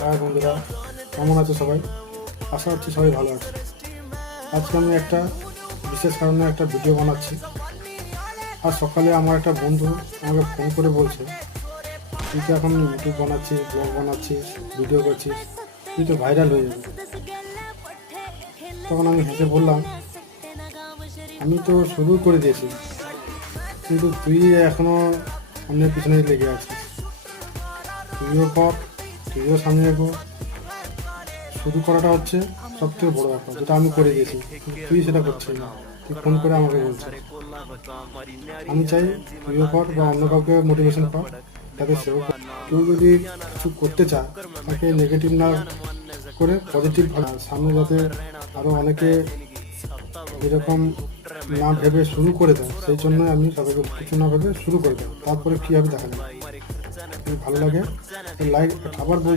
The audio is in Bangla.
হাই বন্ধুরা, কেমন আছে সবাই? আশা করছি সবাই ভালো আছে। আজকে আমি একটা বিশেষ কারণে একটা ভিডিও বানাচ্ছি। আর সকালে আমার একটা বন্ধু আমাকে ফোন করে বলছে, তুই তো এখন ইউটিউব বানাচ্ছিস, ব্লগ বানাচ্ছিস, ভিডিও করছিস, তুই তো ভাইরাল হয়ে যাবি। তখন আমি হেসে বললাম, আমি তো শুরু করে দিয়েছি, কিন্তু তুই এখনও অন্যের পিছনে লেগে আছিস। তুইও কর, তুইও সামনে এগো। শুরু করাটা হচ্ছে সবথেকে বড় ব্যাপার, যেটা আমি করে দিয়েছি, কিন্তু তুই সেটা করছিস না। তুই ফোন করে আমাকে বলছিস। আমি চাই তুইও কর বা অন্য কাউকে মোটিভেশন কর, যাতে সেও করে। কেউ যদি কিছু করতে চায়, তাকে নেগেটিভ না করে পজিটিভ সামনে যাতে আরও অনেকে এরকম না ভেবে শুরু করে দেয়, সেই জন্য আমি সবাইকে কিছু না ভেবে শুরু করে দেয়, তারপরে কী হবে দেখা যাবে। যদি ভালো লাগে লাইক, আবার বলছি